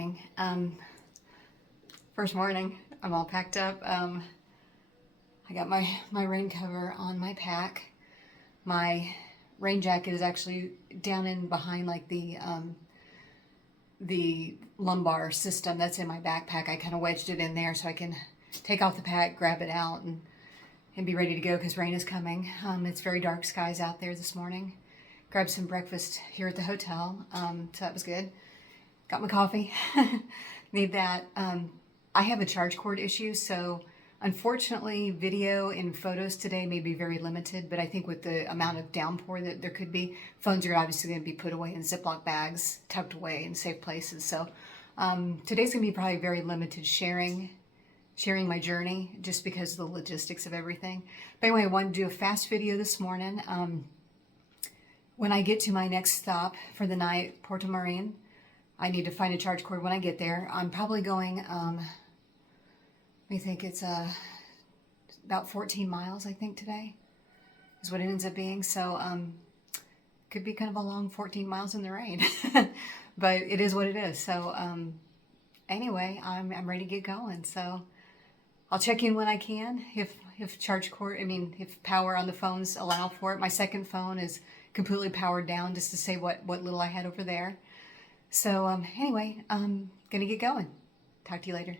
morning. First morning, I'm all packed up. I got my rain cover on my pack. My rain jacket is actually down in behind like the lumbar system that's in my backpack. I kind of wedged it in there so I can take off the pack, grab it out, and be ready to go because rain is coming. It's very dark skies out there this morning. Grabbed some breakfast here at the hotel, so that was good. Got my coffee. Need that. I have a charge cord issue, so unfortunately video and photos today may be very limited, but I think with the amount of downpour that there could be, phones are obviously going to be put away in Ziploc bags, tucked away in safe places. So today's going to be probably very limited sharing my journey just because of the logistics of everything. But anyway, I wanted to do a fast video this morning. When I get to my next stop for the night, Portomarin, I need to find a charge cord when I get there. I'm probably going, let me think, it's about 14 miles, I think, today is what it ends up being. So could be kind of a long 14 miles in the rain, but it is what it is. So anyway, I'm ready to get going. So I'll check in when I can, if power on the phones allow for it. My second phone is completely powered down just to say what little I had over there. So anyway, I'm gonna get going. Talk to you later.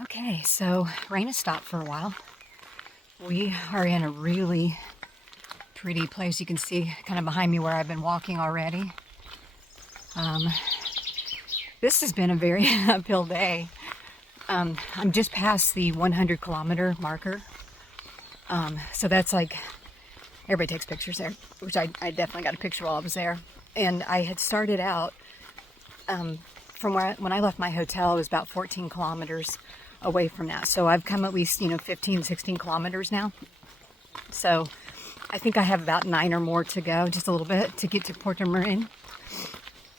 Okay, so rain has stopped for a while. We are in a really pretty place. You can see kind of behind me where I've been walking already. This has been a very uphill day. I'm just past the 100 kilometer marker. So that's like, everybody takes pictures there, which I definitely got a picture while I was there. And I had started out from when I left my hotel, it was about 14 kilometers away from that. So I've come at least, 15, 16 kilometers now. So I think I have about 9 or more to go, just a little bit to get to Portomarin.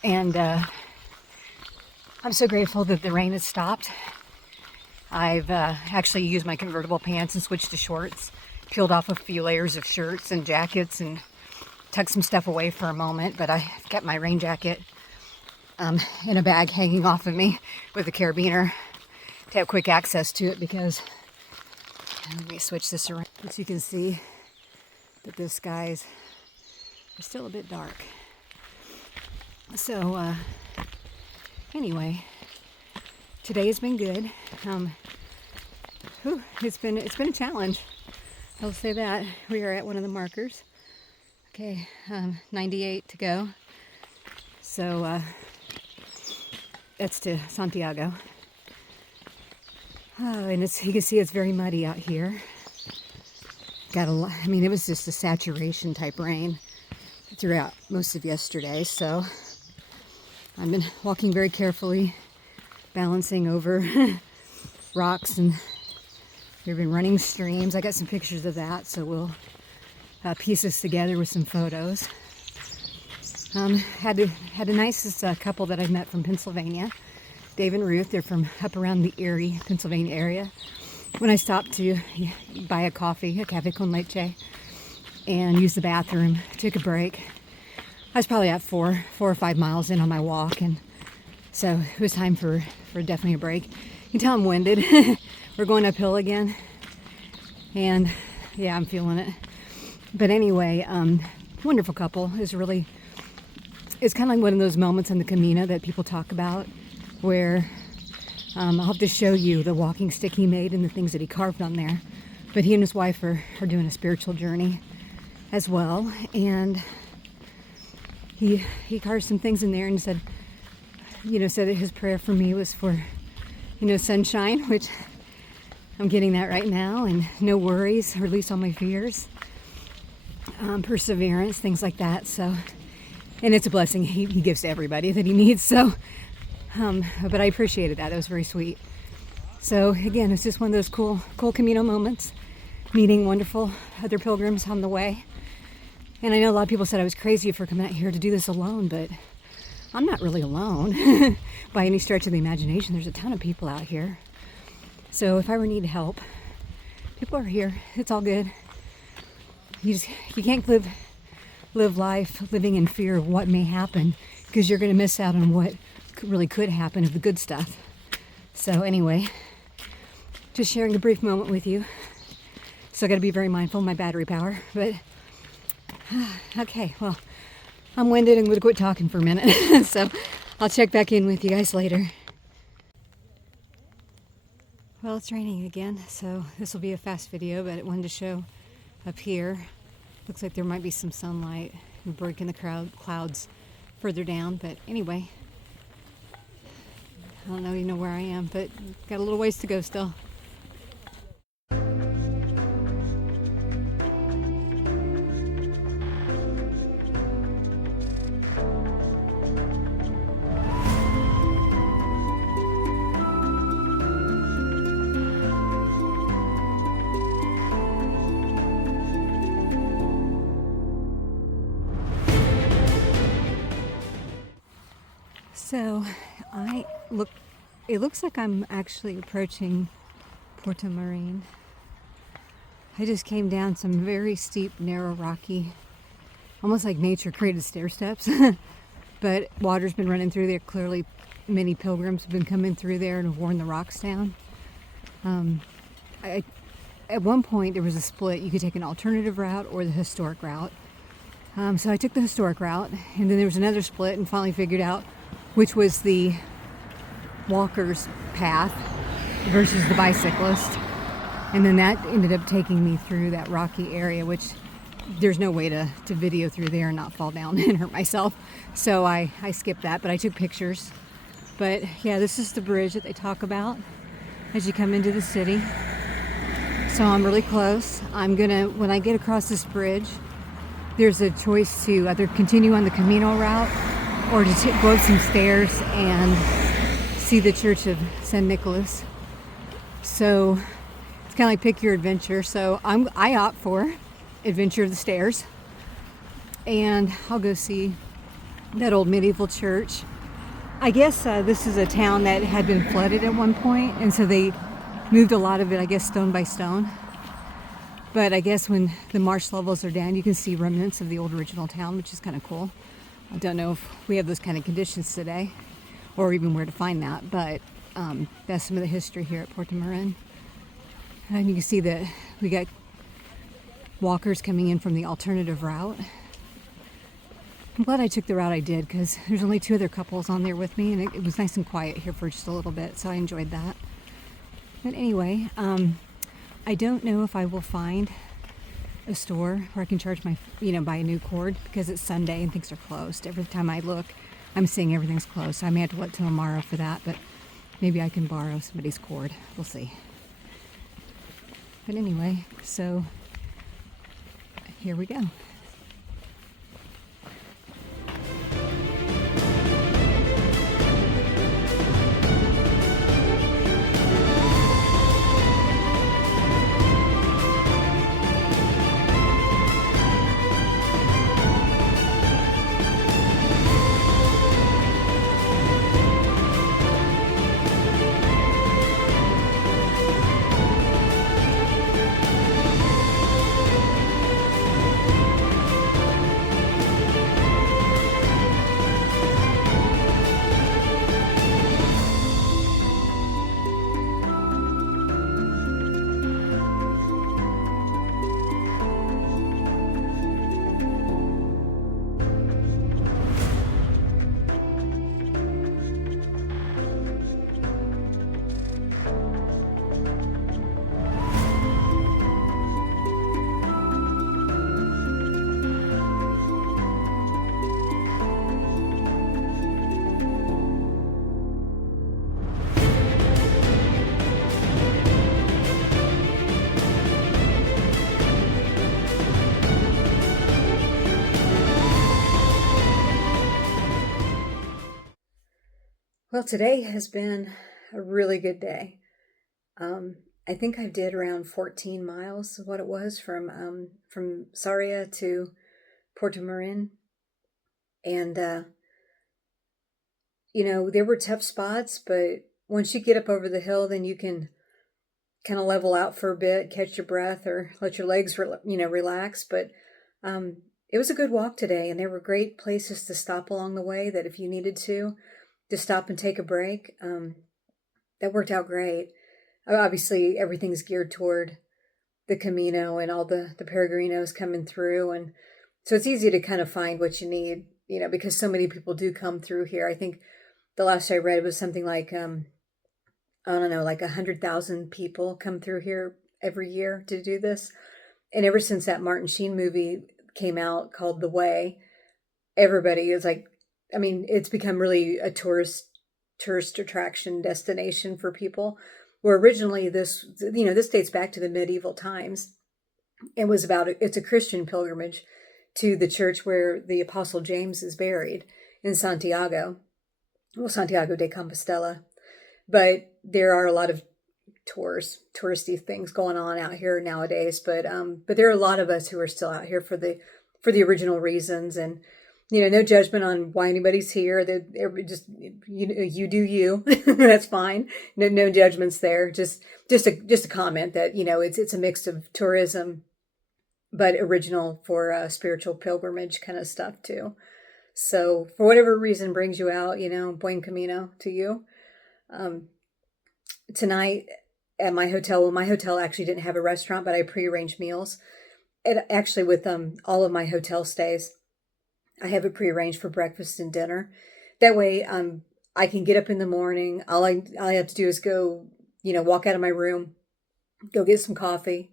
And I'm so grateful that the rain has stopped. I've actually used my convertible pants and switched to shorts, peeled off a few layers of shirts and jackets and tucked some stuff away for a moment, but I've got my rain jacket in a bag hanging off of me with a carabiner to have quick access to it because, let me switch this around, as you can see that the skies are still a bit dark. So anyway, today has been good. It's been a challenge, I'll say that. We are at one of the markers. Okay, 98 to go. So that's to Santiago. Oh, and you can see it's very muddy out here. Got a lot. I mean, it was just a saturation type rain throughout most of yesterday. So I've been walking very carefully, balancing over rocks, and we've been running streams. I got some pictures of that, so we'll piece this together with some photos. Had a nice couple that I met from Pennsylvania. Dave and Ruth, they're from up around the Erie, Pennsylvania area. When I stopped to buy a coffee, a cafe con leche, and use the bathroom, took a break. I was probably at 4 or 5 miles in on my walk, and so it was time for definitely a break. You can tell I'm winded. We're going uphill again, and yeah, I'm feeling it. But anyway, wonderful couple. It's kind of like one of those moments in the Camino that people talk about, where I'll have to show you the walking stick he made and the things that he carved on there. But he and his wife are doing a spiritual journey as well. And he carved some things in there and said that his prayer for me was for, sunshine, which I'm getting that right now, and no worries, release all my fears, perseverance, things like that. So, and it's a blessing he gives to everybody that he needs. So, but I appreciated that. It was very sweet. So again, it's just one of those cool Camino moments, meeting wonderful other pilgrims on the way. And I know a lot of people said I was crazy for coming out here to do this alone, but I'm not really alone by any stretch of the imagination. There's a ton of people out here. So if I ever need help, people are here. It's all good. You can't live life living in fear of what may happen, because you're going to miss out on what really could happen of the good stuff. So anyway, just sharing a brief moment with you. Still got to be very mindful of my battery power, but okay, well, I'm winded and going to quit talking for a minute. So I'll check back in with you guys later. Well, it's raining again, so this will be a fast video, but I wanted to show up here. Looks like there might be some sunlight breaking the clouds further down, but anyway, I don't know, where I am, but got a little ways to go still. So it looks like I'm actually approaching Portomarin. I just came down some very steep, narrow, rocky, almost like nature created stair steps, but water's been running through there. Clearly many pilgrims have been coming through there and have worn the rocks down. At one point there was a split. You could take an alternative route or the historic route. So I took the historic route, and then there was another split, and finally figured out which was the walker's path versus the bicyclist. And then that ended up taking me through that rocky area, which there's no way to video through there and not fall down and hurt myself. So I skipped that, but I took pictures. But yeah, this is the bridge that they talk about as you come into the city. So I'm really close. When I get across this bridge, there's a choice to either continue on the Camino route or to go up some stairs and see the Church of San Nicholas. So it's kind of like pick your adventure. So I opt for adventure of the stairs, and I'll go see that old medieval church. I guess this is a town that had been flooded at one point, and so they moved a lot of it, I guess, stone by stone. But I guess when the marsh levels are down, you can see remnants of the old original town, which is kind of cool. I don't know if we have those kind of conditions today, or even where to find that, but that's some of the history here at Portomarin. And you can see that we got walkers coming in from the alternative route. I'm glad I took the route I did, because there's only 2 other couples on there with me, and it was nice and quiet here for just a little bit, so I enjoyed that. But anyway, I don't know if I will find a store where I can charge my, buy a new cord, because it's Sunday and things are closed. Every time I look, I'm seeing everything's closed, so I may have to wait till tomorrow for that, but maybe I can borrow somebody's cord. We'll see. But anyway, so here we go. Well, today has been a really good day. I think I did around 14 miles of what it was from Sarria to Portomarin, and there were tough spots, but once you get up over the hill, then you can kind of level out for a bit, catch your breath, or let your legs relax. But um, it was a good walk today, and there were great places to stop along the way. That if you needed to stop and take a break, that worked out great. Obviously, everything's geared toward the Camino and all the peregrinos coming through, and so it's easy to kind of find what you need, because so many people do come through here. I think the last I read it was something like I don't know, like 100,000 people come through here every year to do this. And ever since that Martin Sheen movie came out called The Way, everybody is like, I mean, it's become really a tourist attraction destination for people. Where originally this dates back to the medieval times. It's a Christian pilgrimage to the church where the Apostle James is buried in Santiago. Well, Santiago de Compostela. But there are a lot of touristy things going on out here nowadays. But there are a lot of us who are still out here for the original reasons, and no judgment on why anybody's here. They're just you do you. That's fine. No judgments there. Just a comment that it's a mix of tourism, but original for spiritual pilgrimage kind of stuff too. So for whatever reason brings you out, buen camino to you. Tonight at my hotel, well, my hotel actually didn't have a restaurant, but I prearranged meals. It actually, with all of my hotel stays, I have it prearranged for breakfast and dinner. That way, I can get up in the morning. All I have to do is go, walk out of my room, go get some coffee,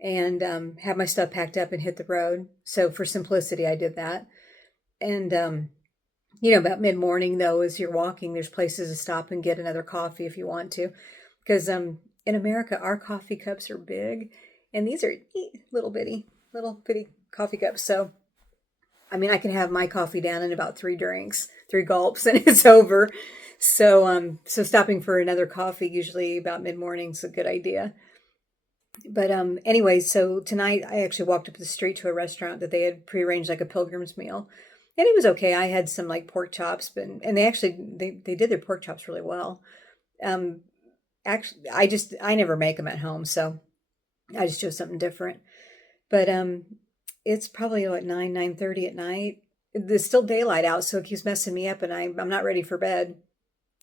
and have my stuff packed up and hit the road. So for simplicity, I did that. And about mid-morning, though, as you're walking, there's places to stop and get another coffee if you want to. Because in America, our coffee cups are big, and these are little bitty coffee cups. So, I mean, I can have my coffee down in about 3 gulps, and it's over. So stopping for another coffee, usually about mid-morning, is a good idea. But anyway, so tonight I actually walked up the street to a restaurant that they had prearranged like a pilgrim's meal. And it was okay. I had some like pork chops, and they actually they did their pork chops really well. Actually, I never make them at home, so I just chose something different. But it's probably like 9:30 at night. There's still daylight out, so it keeps messing me up, and I'm not ready for bed,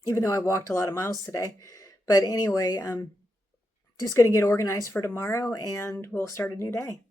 even though I walked a lot of miles today. But anyway, just going to get organized for tomorrow, and we'll start a new day.